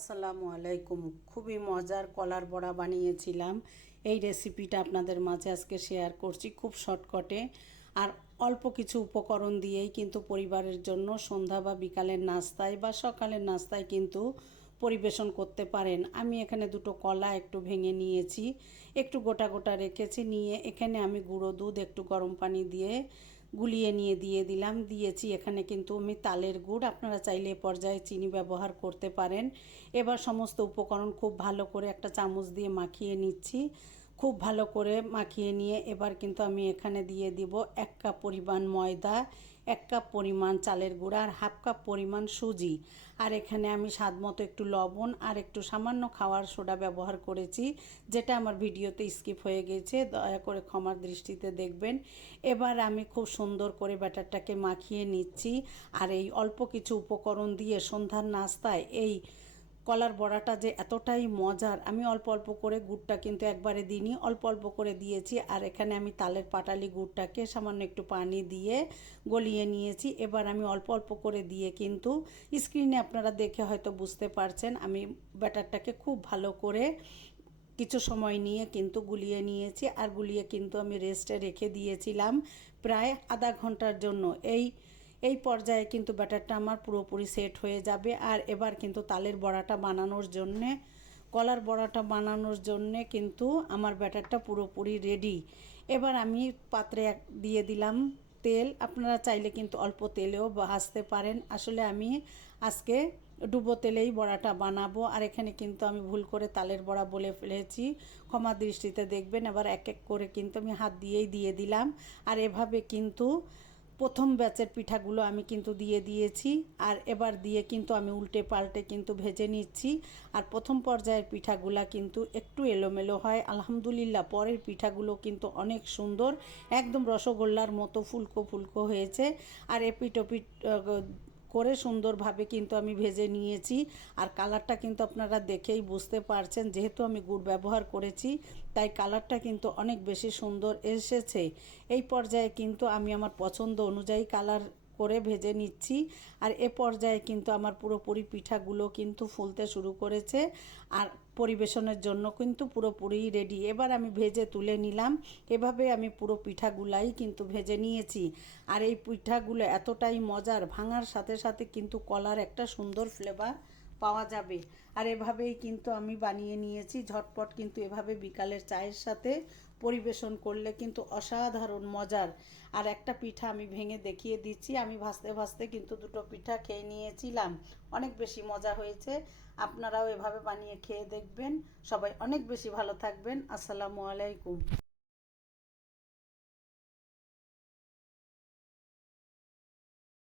আসসালামু আলাইকুম। খুবই মজার কলার বড়া বানিয়েছিলাম। এই রেসিপিটা আপনাদের মাঝে আজকে শেয়ার করছি খুব শর্টকটে আর অল্প কিছু উপকরণ দিয়েই কিন্তু পরিবারের জন্য সন্ধ্যা বা বিকালের নাস্তায় বা সকালের নাস্তায় কিন্তু পরিবেশন করতে পারেন। আমি এখানে দুটো কলা একটু ভেঙে নিয়েছি। একটু গোটা গোটা রেখেছি। নিয়ে এখানে আমি গুঁড়ো দুধ, একটু গরম পানি দিয়ে গুলিয়ে নিয়ে দিয়ে দিলাম। দিয়েছি। এখানে কিন্তু আমি তালের গুড়। আপনারা চাইলে পর্যায়ে চিনি ব্যবহার করতে পারেন। এবার সমস্ত উপকরণ খুব ভালো করে একটা চামচ দিয়ে মাখিয়ে নিচ্ছি। খুব ভালো করে মাখিয়ে নিয়ে এবার কিন্তু আমি এখানে দিয়ে দিব এক কাপ পরিমাণ ময়দা। এক কাপ পরিমাণ চালের গুঁড়া আর হাফ কাপ পরিমাণ সুজি। আর এখানে আমি স্বাদ মতো একটু লবণ আর একটু সামান্য খাওয়ার সোডা ব্যবহার করেছি, যেটা আমার ভিডিওতে স্কিপ হয়ে গেছে, দয়া করে ক্ষমার দৃষ্টিতে দেখবেন। এবার আমি খুব সুন্দর করে ব্যাটারটাকে মাখিয়ে নিচ্ছি আর এই অল্প কিছু উপকরণ দিয়ে সন্ধ্যার নাস্তায় এই কলার বড়াটা যে এতটাই মজার, আমি অল্প অল্প করে গুড়টা কিন্তু একবারে দিইনি, অল্প অল্প করে দিয়েছি। আর এখানে আমি তালের পাটালি গুড়টাকে সামান্য একটু পানি দিয়ে গলিয়ে নিয়েছি। এবার আমি অল্প অল্প করে দিয়ে কিন্তু স্ক্রিনে আপনারা দেখে হয়তো বুঝতে পারছেন, আমি ব্যাটারটাকে খুব ভালো করে কিছু সময় নিয়ে কিন্তু গুলিয়ে নিয়েছি। আর গুলিয়ে কিন্তু আমি রেস্টে রেখে দিয়েছিলাম প্রায় আধা ঘণ্টার জন্য। এই এই পর্যায়ে কিন্তু ব্যাটারটা আমার পুরোপুরি সেট হয়ে যাবে। আর এবার কিন্তু তালের বড়াটা বানানোর জন্যে, কলার বড়াটা বানানোর জন্যে কিন্তু আমার ব্যাটারটা পুরোপুরি রেডি। এবার আমি পাত্রে দিয়ে দিলাম তেল। আপনারা চাইলে কিন্তু অল্প তেলেও ভাজতে পারেন। আসলে আমি আজকে ডুবো তেলেই বড়াটা বানাবো। আর এখানে কিন্তু আমি ভুল করে তালের বড়া বলে ফেলেছি। ক্ষমা দৃষ্টিতে দেখবেন। এবার এক এক করে কিন্তু আমি হাত দিয়েই দিয়ে দিলাম। আর এভাবে কিন্তু প্রথম ব্যাচের পিঠাগুলো আমি কিন্তু দিয়ে দিয়েছি আর এবার দিয়ে কিন্তু আমি উল্টে পাল্টে কিন্তু ভেজে নিচ্ছি। আর প্রথম পর্যায়ের পিঠাগুলা কিন্তু একটু এলোমেলো হয়। আলহামদুলিল্লাহ, পরের পিঠাগুলো কিন্তু অনেক সুন্দর। একদম রসগোল্লার মতো ফুলকো ফুলকো হয়েছে। আর এপিটোপিট করে সুন্দরভাবে কিন্তু আমি ভেজে নিয়েছি। আর কালারটা কিন্তু আপনারা দেখেই বুঝতে পারছেন, যেহেতু আমি গুড় ব্যবহার করেছি, তাই কালারটা কিন্তু অনেক বেশি সুন্দর এসেছে। এই পর্যায়ে কিন্তু আমি আমার পছন্দ অনুযায়ী কালার করে ভেজে নিচ্ছি। আর এ পর্যায়ে কিন্তু আমার পুরোপুরি পিঠাগুলো কিন্তু ফুলতে শুরু করেছে। আর পরিবেশনের জন্য কিন্তু পুরোপুরি রেডি এবার আমি ভেজে তুলে নিলাম। এভাবে আমি পুরো পিঠাগুলাই কিন্তু ভেজে নিয়েছি। আর এই পিঠাগুলো এতটাই মজার, ভাঙার সাথে সাথে কিন্তু কলার একটা সুন্দর ফ্লেভার পাওয়া যাবে। আর এভাবেই কিন্তু আমি বানিয়ে নিয়েছি। ঝটপট কিন্তু এভাবে বিকালের চায়ের সাথে পরিবেশন করলে কিন্তু অসাধারণ মজার। আর একটা পিঠা আমি ভেঙে দেখিয়ে দিচ্ছি। আমি ভাসতে ভাসতে কিন্তু দুটো পিঠা খেয়ে নিয়েছিলাম। অনেক বেশি মজা হয়েছে। আপনারাও এভাবে বানিয়ে খেয়ে দেখবেন। সবাই অনেক বেশি ভালো থাকবেন। আসসালামু আলাইকুম।